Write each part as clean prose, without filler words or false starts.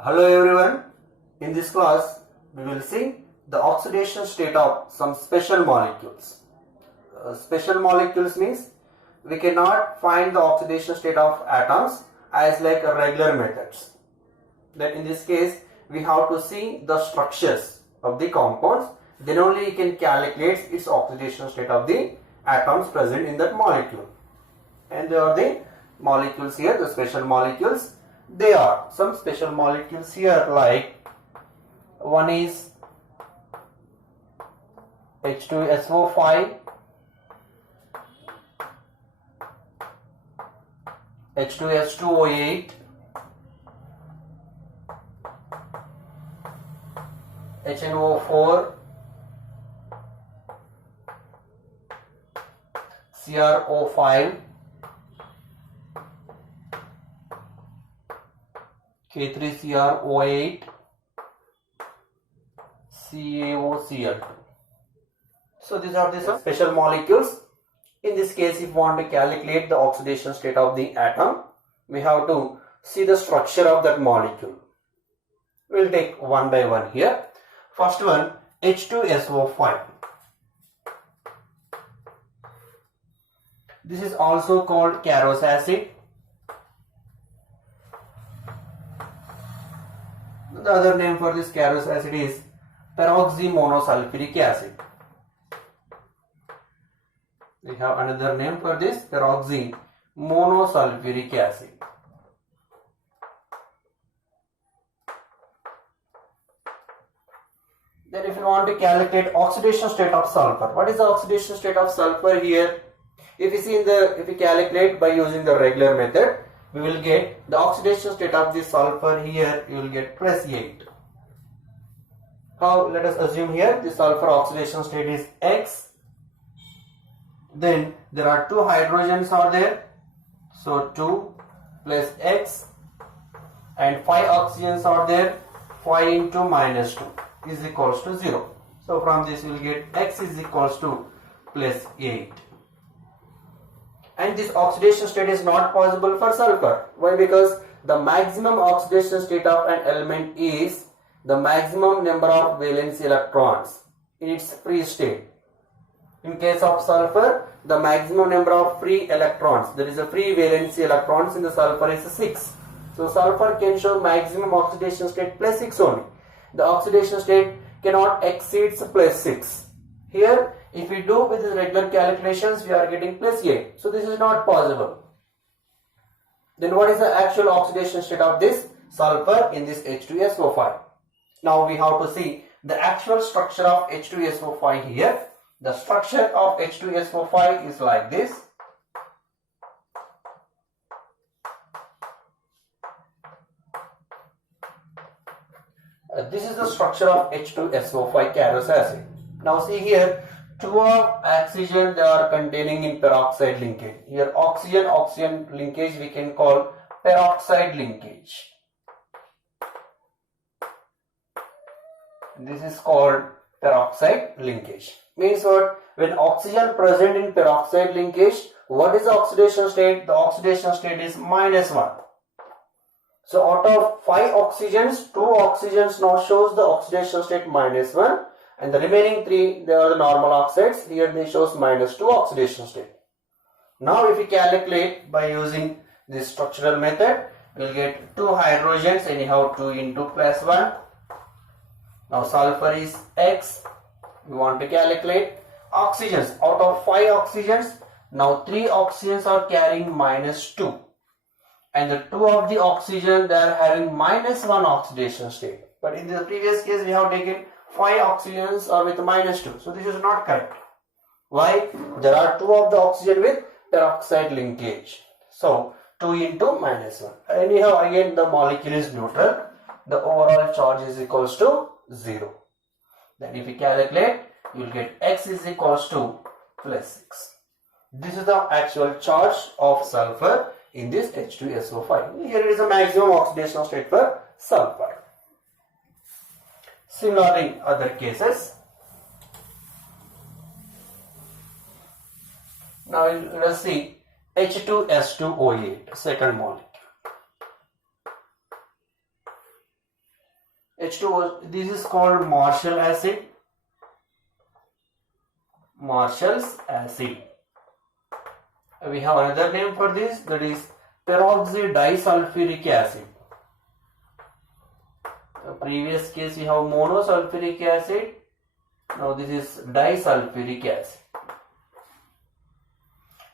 Hello everyone, in this class we will see the oxidation state of some special molecules. Special molecules means we cannot find the oxidation state of atoms as like regular methods. Then in this case we have to see the structures of the compounds, then only you can calculate its oxidation state of the atoms present in that molecule. And there are the molecules here, the special molecules. They are some special molecules here, like one is H2SO5, H2S2O8, HNO4, CrO5, K3CrO8, CaOCl2. So these are the special molecules. In this case, if you want to calculate the oxidation state of the atom, we have to see the structure of that molecule. We will take one by one here. First one, H2SO5. This is also called Carros acid. The other name for this Carros acid is peroxymonosulfuric acid. We have another name for this, peroxymonosulfuric acid. Then if you want to calculate oxidation state of sulfur, what is the oxidation state of sulfur here? If we calculate by using the regular method, we will get the oxidation state of the sulfur here, you will get +8. How? Let us assume here the sulfur oxidation state is X. Then there are 2 hydrogens are there. So 2 plus X, and 5 oxygens are there. 5 into -2 is equals to 0. So from this you will get X is equals to +8. And this oxidation state is not possible for sulfur. Why? Because the maximum oxidation state of an element is the maximum number of valence electrons in its free state. In case of sulfur, the maximum number of free electrons, there is a free valency electrons in the sulfur is 6. So sulfur can show maximum oxidation state +6 only. The oxidation state cannot exceed +6. Here, if we do with the regular calculations, we are getting +8. So this is not possible. Then what is the actual oxidation state of this sulfur in this H2SO5? Now we have to see the actual structure of H2SO5 here. The structure of H2SO5 is like this. This is the structure of H2SO5 Carros acid. Now see here, 2 of oxygen they are containing in peroxide linkage. Here oxygen linkage we can call peroxide linkage. This is called peroxide linkage. Means what? When oxygen present in peroxide linkage, what is the oxidation state? The oxidation state is -1. So out of 5 oxygens, 2 oxygens now shows the oxidation state -1, and the remaining 3 they are the normal oxides. Here they shows -2 oxidation state. Now if we calculate by using this structural method, we will get 2 hydrogens, anyhow 2 into +1. Now sulfur is X. We want to calculate oxygens. Out of 5 oxygens, now 3 oxygens are carrying -2, and the 2 of the oxygen they are having -1 oxidation state. But in the previous case we have taken 5 oxygens are with -2. So this is not correct. Why? There are 2 of the oxygen with peroxide linkage. So 2 into -1. Anyhow again the molecule is neutral. The overall charge is equals to 0. Then if we calculate, you will get X is equals to +6. This is the actual charge of sulfur in this H2SO5. Here is a maximum oxidation state for sulfur. Similar in other cases. Now let us see H2S2O8, second molecule. H2O, this is called Marshall acid. Marshall's acid. We have another name for this, that is peroxydisulfuric acid. The previous case we have monosulfuric acid. Now this is disulfuric acid.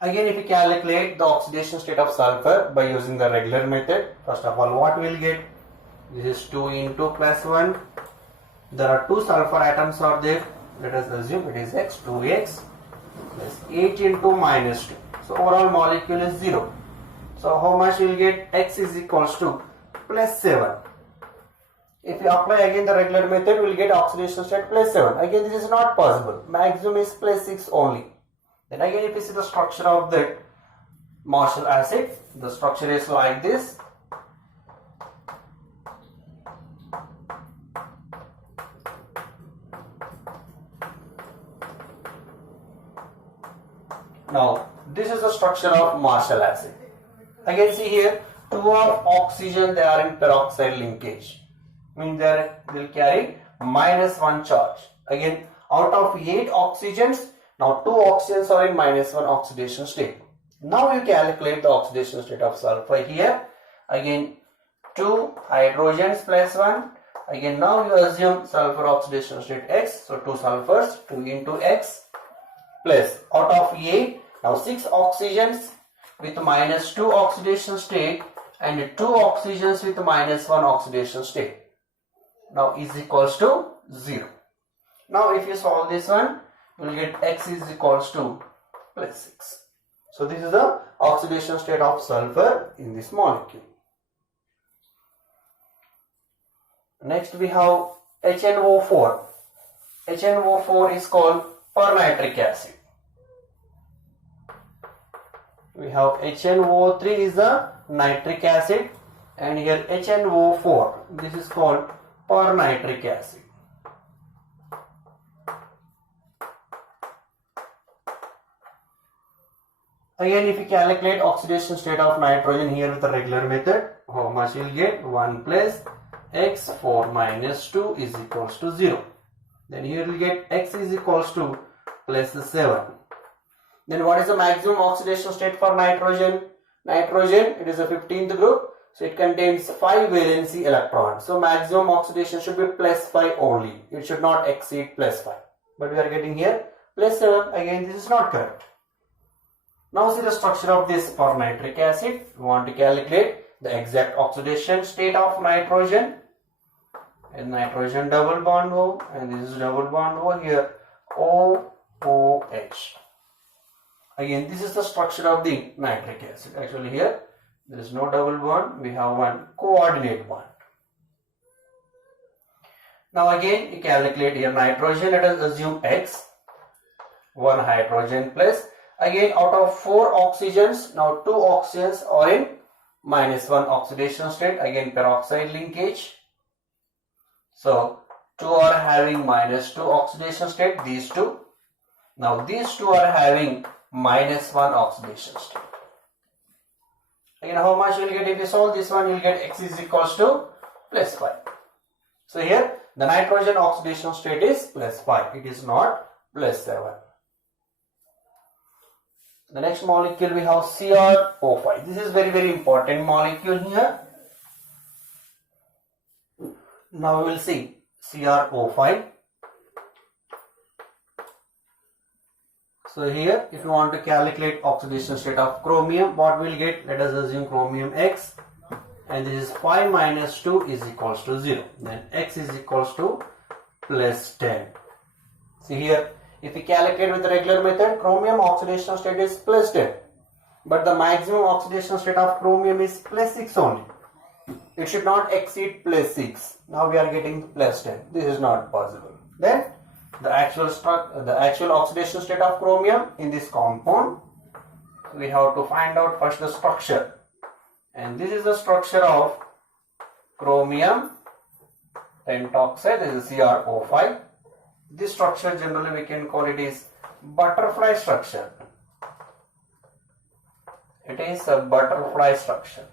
Again, if we calculate the oxidation state of sulfur by using the regular method, first of all, what we will get? This is 2 into plus 1. There are 2 sulfur atoms are there. Let us assume it is x, 2x plus 8 into minus 2. So overall molecule is 0. So how much we will get? X is equals to plus 7. If we apply again the regular method, we will get oxidation state plus 7. Again, this is not possible. Maximum is plus 6 only. Then again, if you see the structure of the Marshall acid, the structure is like this. Now, this is the structure of Marshall acid. Again, see here, 2 of oxygen, they are in peroxide linkage. Means they will carry -1 charge. Again, out of 8 oxygens, now 2 oxygens are in -1 oxidation state. Now you calculate the oxidation state of sulfur here. Again, 2 hydrogens plus 1. Again, now you assume sulfur oxidation state X. So 2 sulfurs, 2 into X plus out of 8, now 6 oxygens with -2 oxidation state and 2 oxygens with -1 oxidation state. Now is equals to 0. Now if you solve this one, you will get X is equals to plus 6. So this is the oxidation state of sulfur in this molecule. Next we have HNO4. HNO4 is called pernitric acid. We have HNO3 is the nitric acid, and here HNO4, this is called pernitric acid. Again, if you calculate oxidation state of nitrogen here with the regular method, how much you will get? 1 plus x 4 minus 2 is equals to 0. Then here you will get x is equals to plus 7. Then what is the maximum oxidation state for nitrogen? Nitrogen, it is a 15th group, so it contains 5 valency electrons. So maximum oxidation should be plus 5 only. It should not exceed plus 5. But we are getting here plus 7. Again, this is not correct. Now see the structure of this pernitric acid. We want to calculate the exact oxidation state of nitrogen. And nitrogen double bond O, and this is double bond O here, OOH. Again, this is the structure of the nitric acid. Actually here, there is no double bond, we have one coordinate bond. Now again, you calculate here nitrogen, let us assume X, 1 hydrogen plus, again out of 4 oxygens, now 2 oxygens are in -1 oxidation state, again peroxide linkage. So 2 are having -2 oxidation state, these 2. Now these 2 are having -1 oxidation state. Again, how much you will get if you solve this one? You will get X is equals to plus 5. So here the nitrogen oxidation state is plus 5. It is not plus 7. The next molecule we have CrO5. This is very important molecule here. Now we will see CrO5. So here, if you want to calculate oxidation state of chromium, what we will get? Let us assume chromium X, and this is 5 minus 2 is equals to 0. Then X is equals to plus 10. See here, if we calculate with the regular method, chromium oxidation state is plus 10. But the maximum oxidation state of chromium is plus 6 only. It should not exceed plus 6. Now we are getting plus 10. This is not possible. Then the actual oxidation state of chromium in this compound, we have to find out first the structure. And this is the structure of chromium pentoxide. This is CrO5. This structure generally we can call it is butterfly structure. It is a butterfly structure.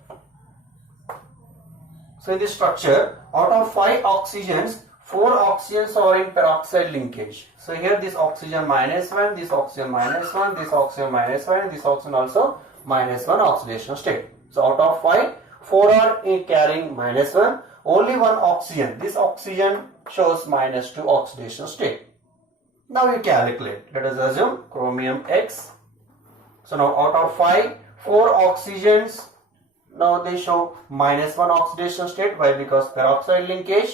So in this structure, out of 5 oxygens, 4 oxygens are in peroxide linkage. So here this oxygen -1, this oxygen -1, this oxygen -1, and this oxygen also -1 oxidation state. So out of 5, 4 are carrying -1. Only one oxygen. This oxygen shows -2 oxidation state. Now we calculate. Let us assume chromium X. So now out of 5, 4 oxygens. Now they show -1 oxidation state. Why? Because peroxide linkage.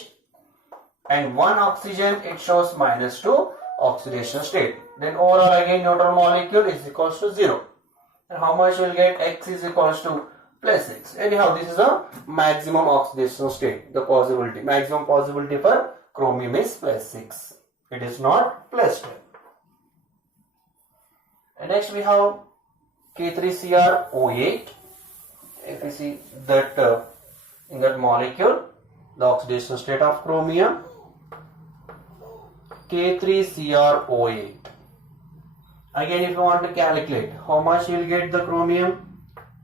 And one oxygen, it shows -2 oxidation state. Then overall again neutral molecule is equals to 0. And how much you will get? X is equals to +6. Anyhow, this is a maximum oxidation state. The possibility, maximum possibility for chromium is +6. It is not +10. And next we have K3CrO8. If you see that in that molecule, the oxidation state of chromium, K3CrO8. Again, if you want to calculate how much you will get the chromium,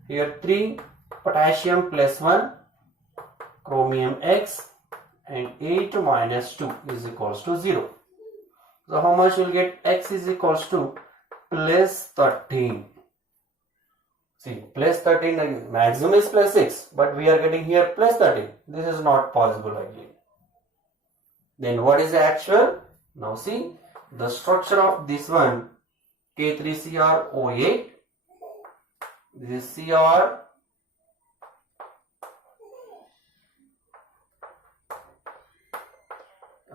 here 3 potassium +1 chromium X and 8 -2 is equals to 0. So how much you will get? X is equals to +13. See, +13, maximum is +6, but we are getting here +13. This is not possible again. Then what is the actual? Now see, the structure of this one, K3CrO8, this is Cr,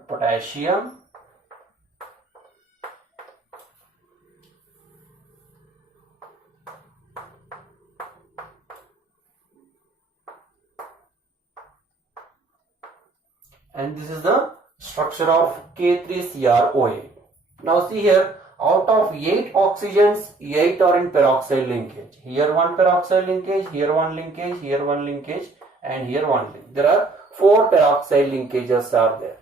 potassium, and this is the structure of K3CrO8. Now see here, out of 8 oxygens, 8 are in peroxide linkage. Here one peroxide linkage, here one linkage, here one linkage, and here one linkage. There are 4 peroxide linkages are there.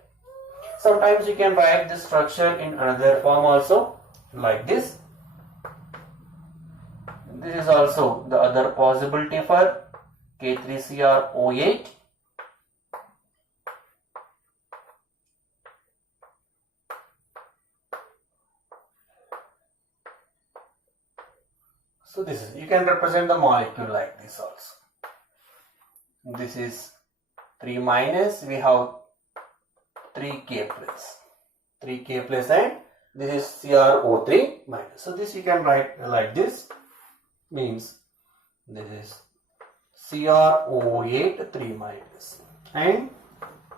Sometimes you can write this structure in another form also, like this. This is also the other possibility for K3CrO8. So this is, you can represent the molecule like this also. This is 3 minus, we have 3K plus. 3K plus, and this is CrO3 minus. So this you can write like this, means this is CrO8 3 minus, and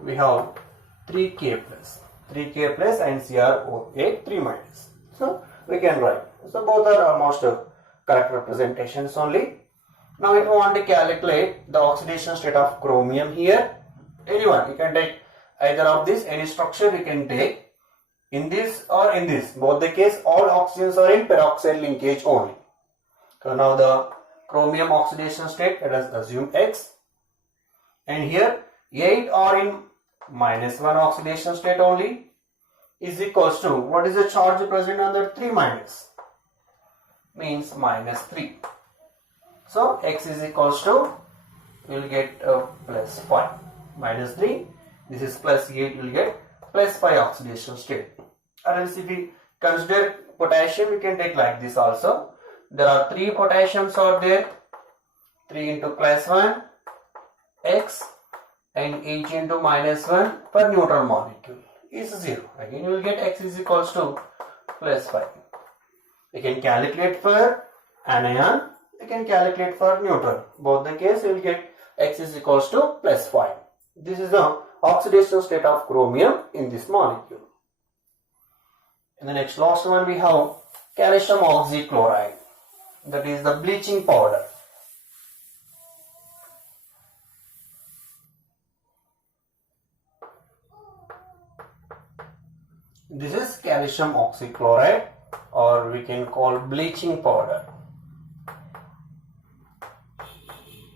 we have 3K plus. 3K plus and CrO8 3 minus. So we can write. So both are almost correct representations only. Now if you want to calculate the oxidation state of chromium here, anyone, you can take either of this, any structure you can take, in this or in this. Both the case, all oxygens are in peroxide linkage only. So now the chromium oxidation state, let us assume X, and here 8 are in -1 oxidation state only, is equals to, what is the charge present on the 3 minus? Means -3. So X is equals to, we will get +5. -3, this is +8, you will get +5 oxidation state. Or else if we consider potassium, we can take like this also. There are 3 potassiums are there, 3 into +1 X and 8 into -1 per neutral molecule is 0. Again you will get X is equals to +5. You can calculate for anion, you can calculate for neutral. Both the case you will get X is equals to +5. This is the oxidation state of chromium in this molecule. In the next last one we have calcium oxychloride, that is the bleaching powder. This is calcium oxychloride, or we can call bleaching powder.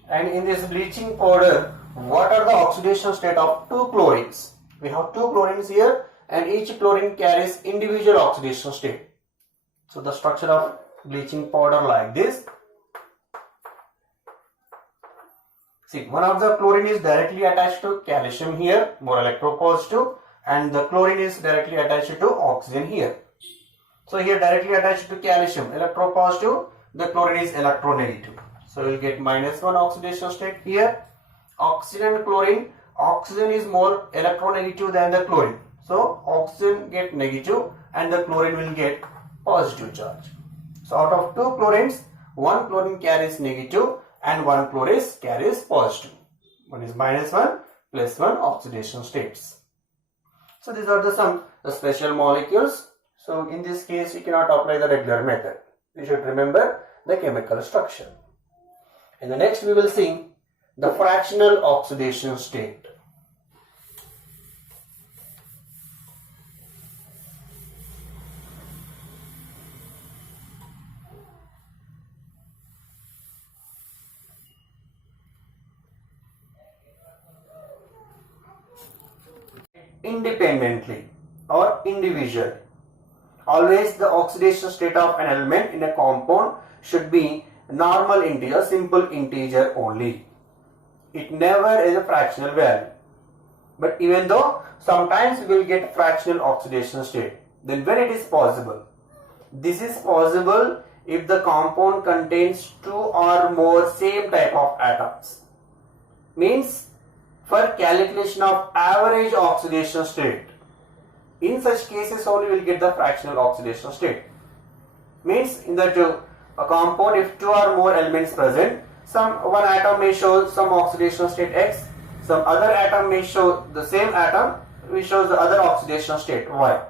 And in this bleaching powder, what are the oxidation state of 2 chlorines? We have 2 chlorines here, and each chlorine carries individual oxidation state. So the structure of bleaching powder like this. See, one of the chlorine is directly attached to calcium here, more electropositive, and the chlorine is directly attached to oxygen here. So here directly attached to calcium, electropositive, the chlorine is electronegative. So we will get -1 oxidation state here. Oxygen and chlorine, oxygen is more electronegative than the chlorine. So oxygen get negative and the chlorine will get positive charge. So out of two chlorines, one chlorine carries negative and one chlorine carries positive. One is -1 plus 1 oxidation states. So these are some special molecules. So in this case, you cannot apply the regular method. You should remember the chemical structure. In the next, we will see the fractional oxidation state. Independently or individually. Always the oxidation state of an element in a compound should be normal integer, simple integer only. It never is a fractional value. But even though sometimes we will get fractional oxidation state, then when it is possible? This is possible if the compound contains two or more same type of atoms. Means for calculation of average oxidation state, in such cases only we will get the fractional oxidation state. Means in the a compound, if two or more elements present, one atom may show some oxidation state X, some other atom may show the same atom which shows the other oxidation state Y.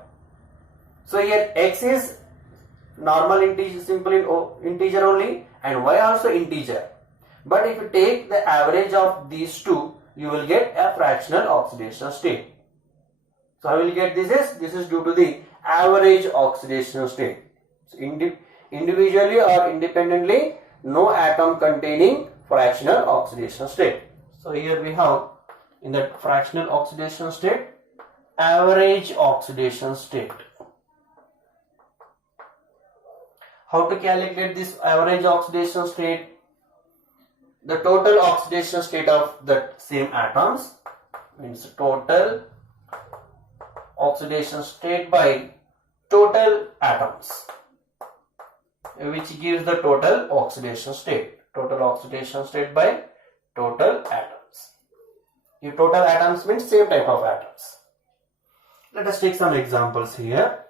So here X is normal integer, simple integer only, and Y also integer. But if you take the average of these two, you will get a fractional oxidation state. So how will you get this is due to the average oxidation state. So individually or independently, no atom containing fractional oxidation state. So here we have in the fractional oxidation state, average oxidation state. How to calculate this average oxidation state? The total oxidation state of the same atoms, means total oxidation state by total atoms, which gives the total oxidation state. Total oxidation state by total atoms. If total atoms means same type of atoms. Let us take some examples here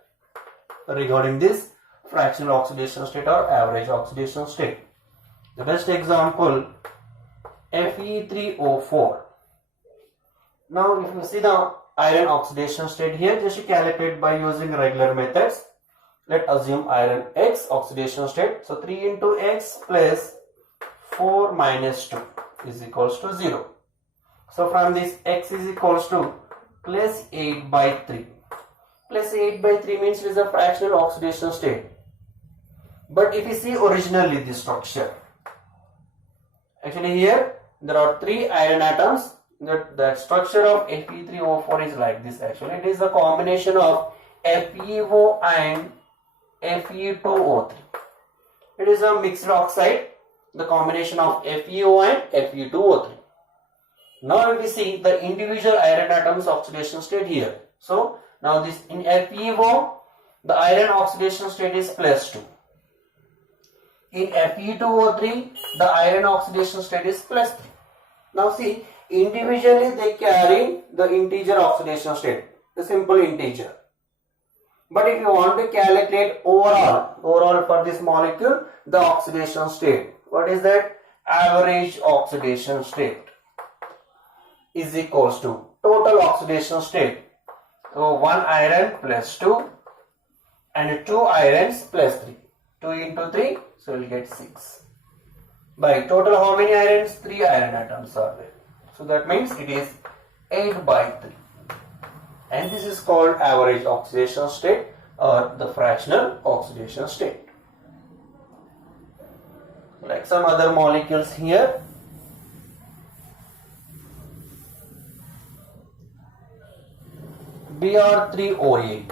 regarding this fractional oxidation state or average oxidation state. The best example, Fe3O4. Now if you see the iron oxidation state here, just calculate by using regular methods. Let assume iron X oxidation state. So 3 into X plus 4 minus 2 is equals to 0. So from this X is equals to plus 8 by 3. Plus 8 by 3 means it is a fractional oxidation state. But if you see originally this structure, actually here there are 3 iron atoms. The structure of Fe3O4 is like this actually. It is a combination of FeO and Fe2O3. It is a mixed oxide, the combination of FeO and Fe2O3. Now if we see the individual iron atoms oxidation state here. So now this in FeO, the iron oxidation state is plus 2. In Fe2O3, the iron oxidation state is plus 3. Now see, individually they carry the integer oxidation state, the simple integer. But if you want to calculate overall for this molecule, the oxidation state, what is that? Average oxidation state is equals to total oxidation state. So 1 iron plus 2 and 2 irons plus 3. 2 into 3, so we will get 6. By total how many irons? 3 iron atoms are there. So that means it is 8 by 3. And this is called average oxidation state or the fractional oxidation state. Like some other molecules here. Br3O8.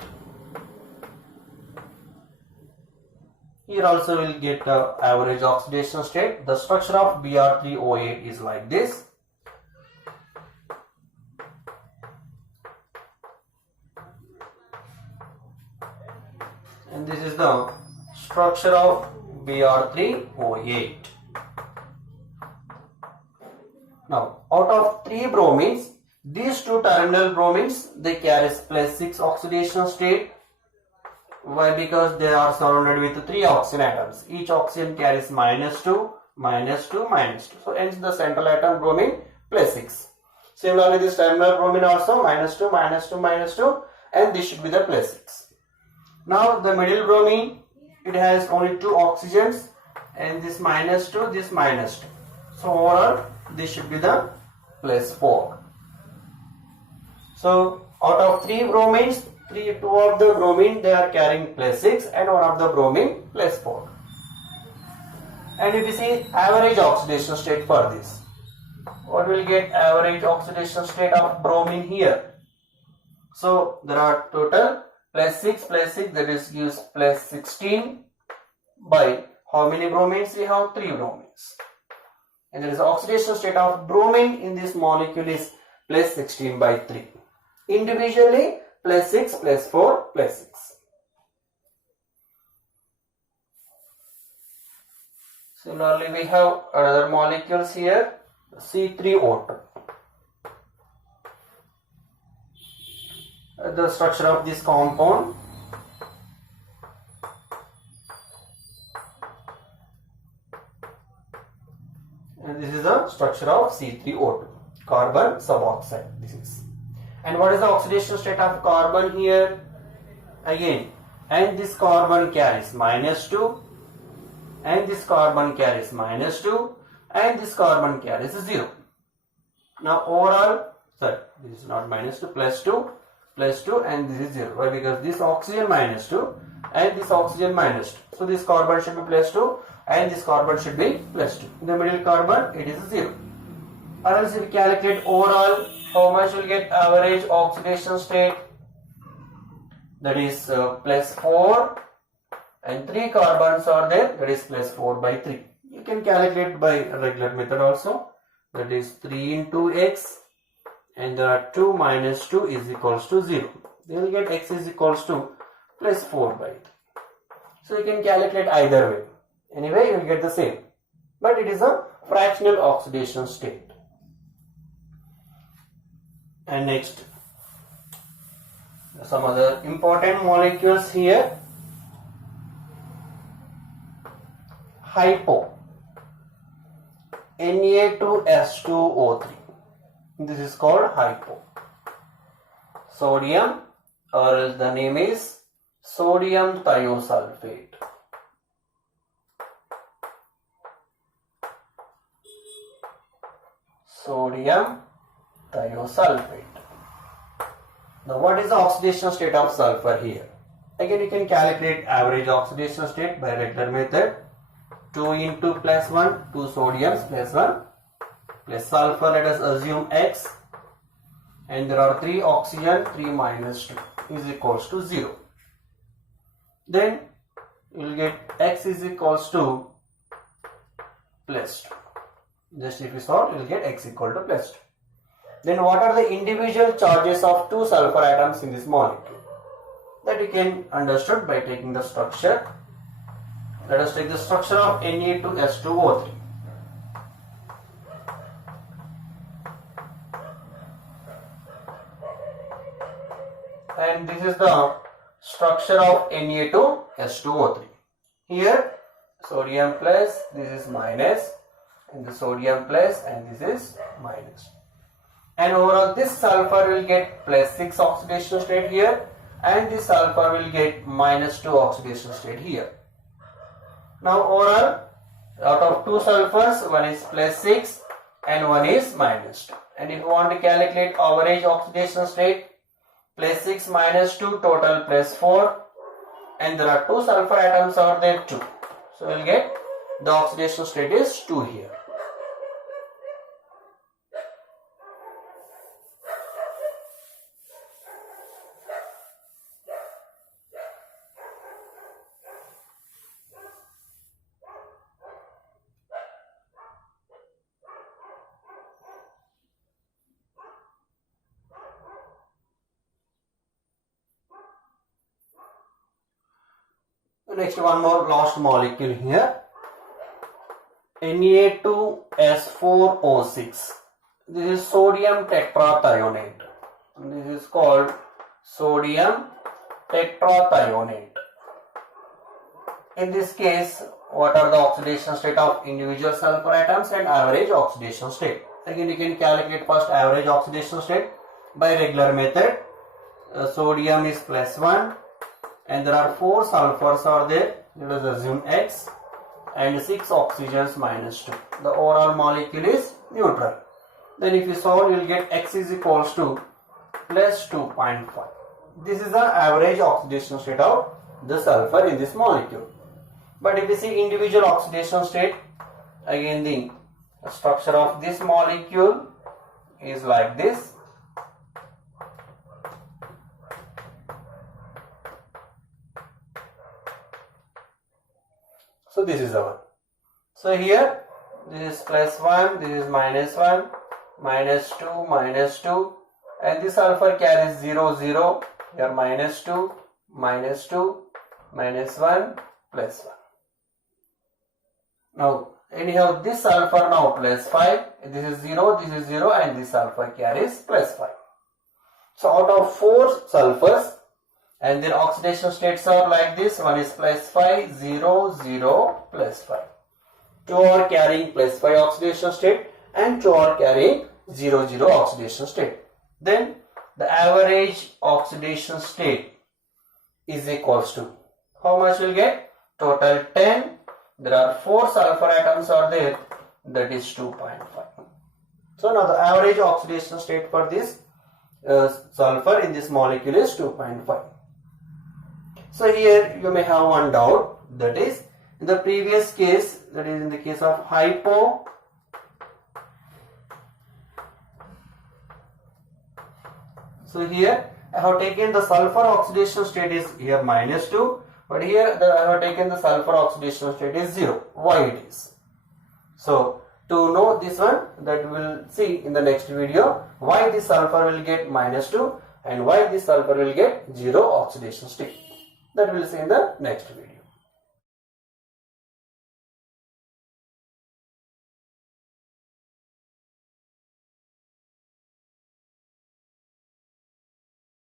Here also we will get the average oxidation state. The structure of Br3O8 is like this. And this is the structure of Br3O8. Now, out of 3 bromines, these 2 terminal bromines, they carry +6 oxidation state. Why? Because they are surrounded with 3 oxygen atoms. Each oxygen carries -2, -2, -2. So hence the central atom bromine +6. Similarly, this terminal bromine also -2, -2, -2, and this should be the +6. Now the middle bromine, it has only 2 oxygens, and this -2, this -2. So overall, this should be the +4. So out of 3 bromines, 2 of the bromine they are carrying +6 and 1 of the bromine +4. And if you see average oxidation state for this, what will get average oxidation state of bromine here? So there are total +6 +6, that is gives +16 by how many bromines we have? 3 bromines. And there is oxidation state of bromine in this molecule is +16 by 3. Individually +6 +4 +6. Similarly, we have other molecules here, C3O2. The structure of this compound, and this is the structure of C3O2, carbon suboxide. This is. And what is the oxidation state of carbon here? Again, and this carbon carries -2, and this carbon carries -2, and this carbon carries 0. Now overall, sorry, this is not -2, +2, and this is 0. Why? Because this oxygen -2 and this oxygen -2. So this carbon should be +2 and this carbon should be +2. In the middle carbon, it is 0. Or else if we calculate overall, how much will get average oxidation state? That is +4, and 3 carbons are there, that is +4 by 3. You can calculate by regular method also, that is 3 into x, and there are 2 minus 2 is equals to 0. Then you get x is equals to +4 by 3. So you can calculate either way. Anyway, you will get the same. But it is a fractional oxidation state. And next, some other important molecules here. Hypo, Na2S2O3. This is called hypo. Sodium, or else the name is sodium thiosulfate. Sodium thiosulfate. Now what is the oxidation state of sulfur here? Again, you can calculate average oxidation state by regular method. 2 into +1, 2 sodiums +1 plus sulfur, let us assume x, and there are 3 oxygen, 3 minus 2 is equals to 0. Then you will get x is equals to +2. Just if you solve, you will get x equal to +2. Then what are the individual charges of 2 sulfur atoms in this molecule? That you can understood by taking the structure. Let us take the structure of Na2S2O3. And this is the structure of Na2S2O3. Here sodium plus, this is minus, and the sodium plus, and this is minus. And overall this sulfur will get +6 oxidation state here, and this sulfur will get -2 oxidation state here. Now overall, out of 2 sulfurs, one is +6 and one is -2. And if you want to calculate average oxidation state, +6 -2 total +4, and there are 2 sulfur atoms are there too. So we'll get the oxidation state is 2 here. Next, one more last molecule here, Na2S4O6. This is sodium tetrathionate. This is called sodium tetrathionate. In this case, what are the oxidation state of individual sulfur atoms and average oxidation state? Again, you can calculate first average oxidation state by regular method. Sodium is +1 and there are 4 sulfurs are there. Let us assume X and 6 oxygens -2. The overall molecule is neutral. Then if you solve, you will get X is equals to +2.5. This is the average oxidation state of the sulfur in this molecule. But if you see individual oxidation state, again the structure of this molecule is like this. So this is the one. So here this is +1, this is -1, -2, -2, and this sulfur carries 0, 0. Here -2, -2, -1, +1. Now anyhow this sulfur now +5, this is 0, this is 0, and this sulfur carries +5. So out of 4 sulfurs, and their oxidation states are like this. One is +5, 0, 0, +5. 2 are carrying +5 oxidation state and 2 are carrying 0, 0 oxidation state. Then the average oxidation state is equals to, how much will get? Total 10. There are 4 sulfur atoms are there, that is 2.5. So now the average oxidation state for this sulfur in this molecule is 2.5. So here you may have one doubt, that is in the previous case, that is in the case of hypo, so here I have taken the sulfur oxidation state is here -2, but here I have taken the sulfur oxidation state is 0. Why it is? So to know this one, that we will see in the next video, why this sulfur will get -2 and why this sulfur will get 0 oxidation state. That we will see in the next video.